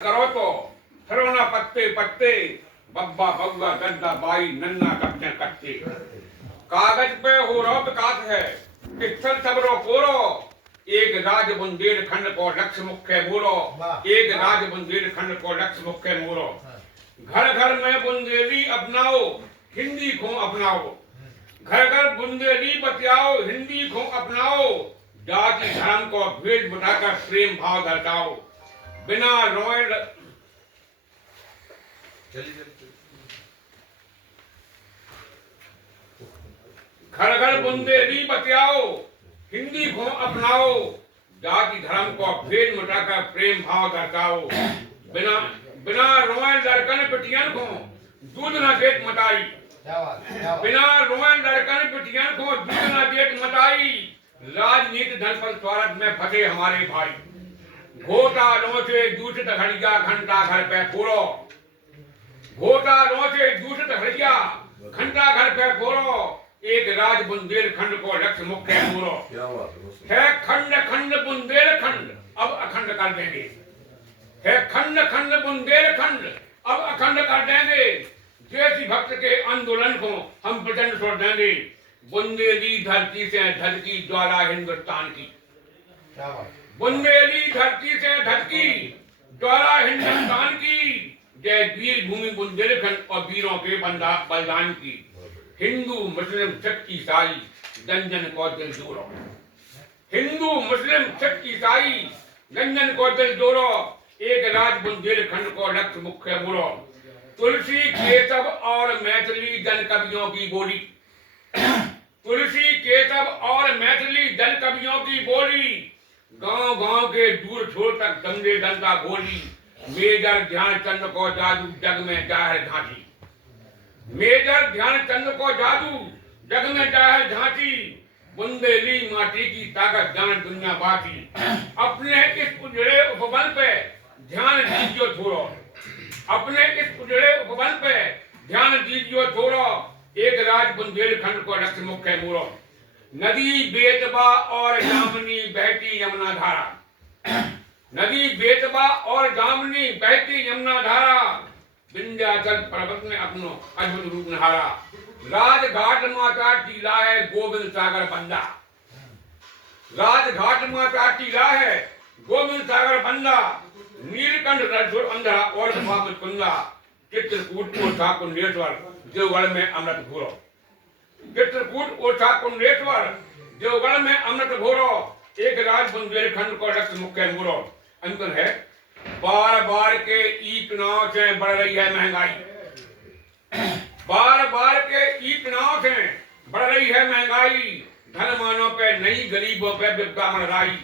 करो तो फिरौना पत्ते पत्ते बब्बा बब्बा गद्दा बाई नन्ना कच्चे कच्चे कागज पे हो रो विकास है स्थल सबरो कोरो एक राज बुंदेलखंड को लक्ष्य मुख्य मोरो एक राज बुंदेलखंड को लक्ष्य मुख्य मोरो घर घर में बुंदेली अपनाओ हिंदी को अपनाओ घर घर बुंदेली बतियाओ हिंदी को अपनाओ जाति धर्म को भेद मिटाकर प्रेम भाव दर्शाओ बिना रोए घर घर बुंदेली बतियाओ हिंदी को अपनाओ जाति धर्म को भेद मिटाकर प्रेम भाव दर्शाओ बिना बिना रोए लड़कन पिटियन को दूध न देत मताई बिना रोए लड़कन पिटियन को दूध न देत मताई राजनीति धन पर स्वार्थ में फंसे हमारे भाई घोटालों से दूषित घड़िया घंटा घर पे फोड़ो घोटालों से दूषित घड़िया घंटा घर पे फोड़ो एक राज बुंदेलखंड को लक्ष्य मुख्य मोरो है खंड खंड बुंदेलखंड अब अखंड कर देंगे है खंड खंड बुंदेलखंड अब अखंड कर देंगे देशी भक्त के आंदोलन को हम प्रचंड छोड़ देंगे बुंदेली धरती से धधकी ज्वाला हिंदुस्तान की बुंदेली धरती से धधकी ज्वाला हिंदुस्तान की जय वीर भूमि बुंदेलखंड और वीरों के बलिदान की हिंदू मुस्लिम सिख ईसाई जन जन को दिल जोड़ो हिंदू मुस्लिम सिख ईसाई जन जन को दिल जोड़ो एक राज बुंदेलखंड को लक्ष्य मुख्य मोरो तुलसी केशव और मैथिली जन कवियों की बोली तुलसी केशव और मैथिली जन कवियों की बोली गांव गांव के दूर छोर तक दंगे डंका बोली मेजर ध्यानचंद को जादू जग में जाहिर झांकी मेजर ध्यानचंद को जादू जग में जाहिर झांकी बुंदेली माटी की ताकत जान दुनिया बाकी अपने इस उजड़े उपवन पे ध्यान दीजिए छोड़ो अपने इस उजड़े उपवन पे ध्यान दीजिए छोड़ो एक राज बुंदेलखंड को लक्ष्य मुख्य मोरो नदी बेतबा और जामनी बहती यमुना धारा नदी बेतबा और जामनी बहती यमुना धारा विंध्याचल पर्वत में अपनो अद्भुत रूप निहारा राजघाट माता टीला है गोविंद सागर बंदा राजघाट माता टीला है गोविंद सागर बंदा नीलकंठ रणछोड़ अंधरा और कुंदा चित्रकूट ओरछा कुंडेश्वर देवगढ़ में अमृत घोरो चित्रकूट ओरछा कुंडेश्वर देवगढ़ में अमृत घोरो एक राज बुंदेलखंड को लक्ष्य मुख्य मोरो अंतर है बार बार के ई चुनाव से बढ़ रही है महंगाई बार बार के ई चुनाव से बढ़ रही है महंगाई धनवानों पे नहीं गरीबों पे विपदा मंडराई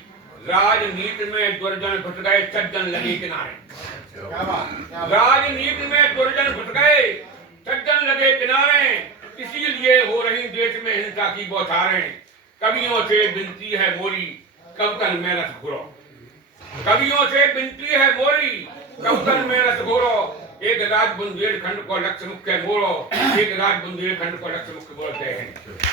राजनीति में दुर्जन घुस गए सज्जन लगे किनारे राजनीति में दुर्जन घुस गए सज्जन लगे किनारे इसीलिए हो रही देश में हिंसा की बौछारें कवियों से विनती है मोरी कवतन में रस घोरो कवियों से विनती है मोरी कवतन में रस घोरो एक राज बुंदेलखंड को लक्ष्य मुख्य मोरो एक राज बुंदेलखंड को लक्ष्य मुख्य बोलते हैं।